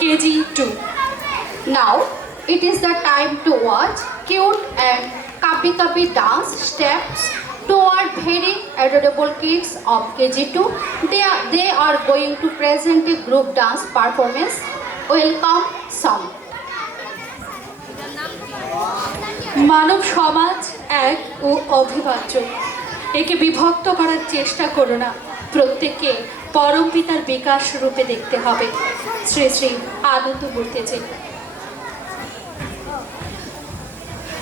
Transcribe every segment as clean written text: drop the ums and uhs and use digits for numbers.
KG2. Now it is the time to watch cute and kapi kapi dance steps toward very adorable kids of KG2. They are going to present a group dance performance. Welcome some. মানব সমাজ এক ও অবিভাজ্য। একে বিভক্ত করার চেষ্টা করো না, প্রত্যেককে পরম পিতার বিকাশ রূপে দেখতে হবে। শ্রী শ্রী আনন্দমূর্তিজি।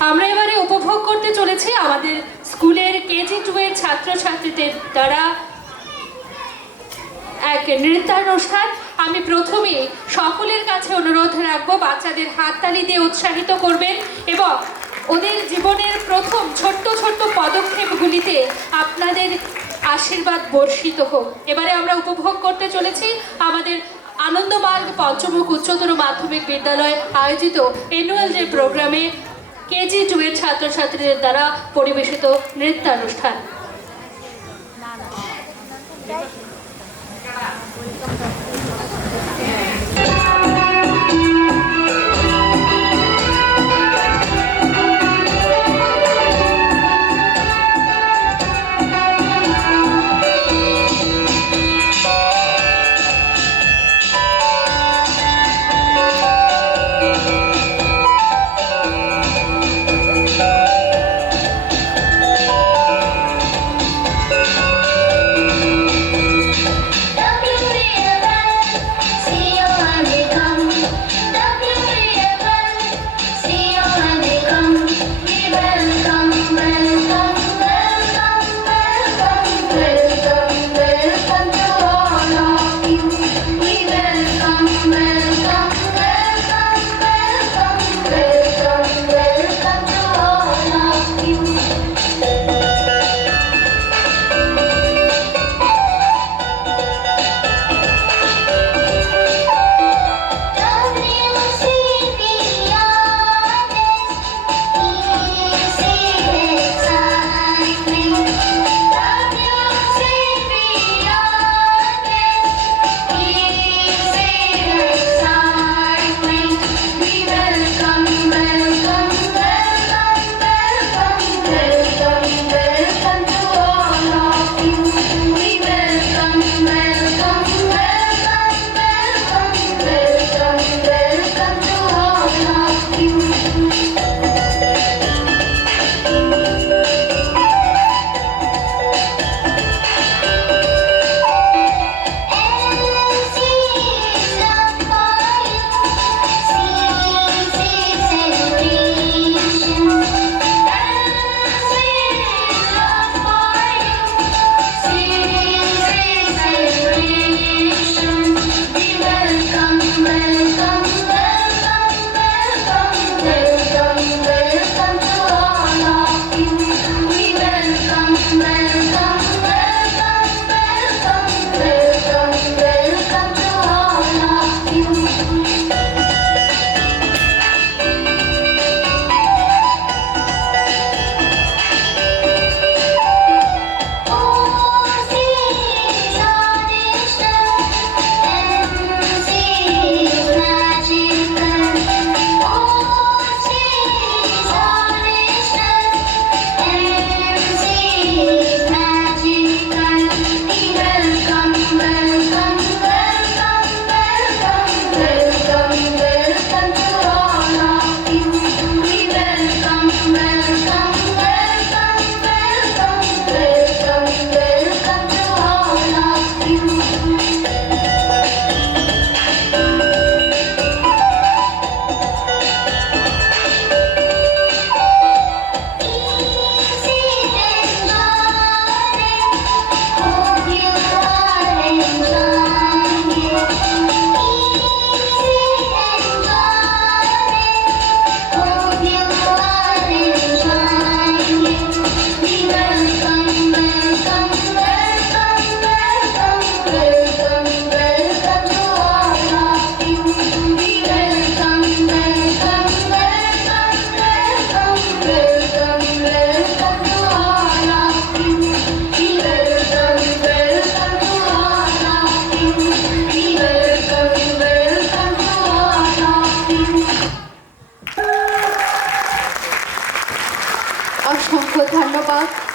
আমরা এবারে উপভোগ করতে চলেছি আমাদের স্কুলের KG2 এর ছাত্রছাত্রীদের দ্বারা এক নৃত্যানুষ্ঠান। আমি প্রথমে সকলের কাছে অনুরোধ রাখবো বাচ্চাদের হাততালি দিয়ে উৎসাহিত করবেন এবং ওদের জীবনের প্রথম ছোট্ট ছোট্ট পদক্ষেপগুলিতে আপনাদের আশীর্বাদ বর্ষিত হোক। এবারে আমরা উপভোগ করতে চলেছি আমাদের আনন্দমার্গ পঞ্চমুখ উচ্চতর মাধ্যমিক বিদ্যালয় আয়োজিত অ্যানুয়াল ডে প্রোগ্রামে KG2 এর ছাত্রছাত্রীদের দ্বারা পরিবেশিত নৃত্যানুষ্ঠান।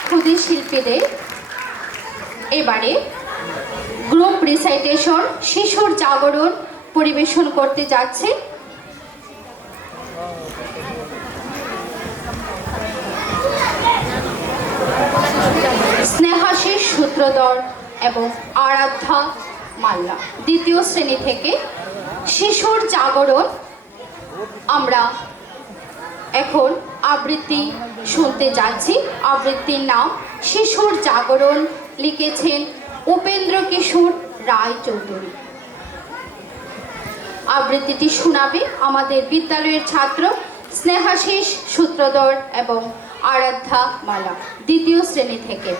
ক্ষুদে শিল্পীদের এবারে গ্রুপ রিসাইটেশন শিশুর জাগরণ পরিবেশন করতে যাচ্ছে। স্নেহাশিস সূত্রধর এবং আরাধ্যা মাল্লা দ্বিতীয় শ্রেণী থেকে শিশুর জাগরণ। আমরা এখন আবৃত্তি শুনতে যাচ্ছি। আবৃত্তির নাম শিশুর জাগরণ, লিখেছেন উপেন্দ্র কিশোর রায় চৌধুরী। আবৃত্তিটি শোনাবে আমাদের বিদ্যালয়ের ছাত্র স্নেহাশিস সূত্রধর এবং আরাধ্যা মালা দ্বিতীয় শ্রেণী থেকে।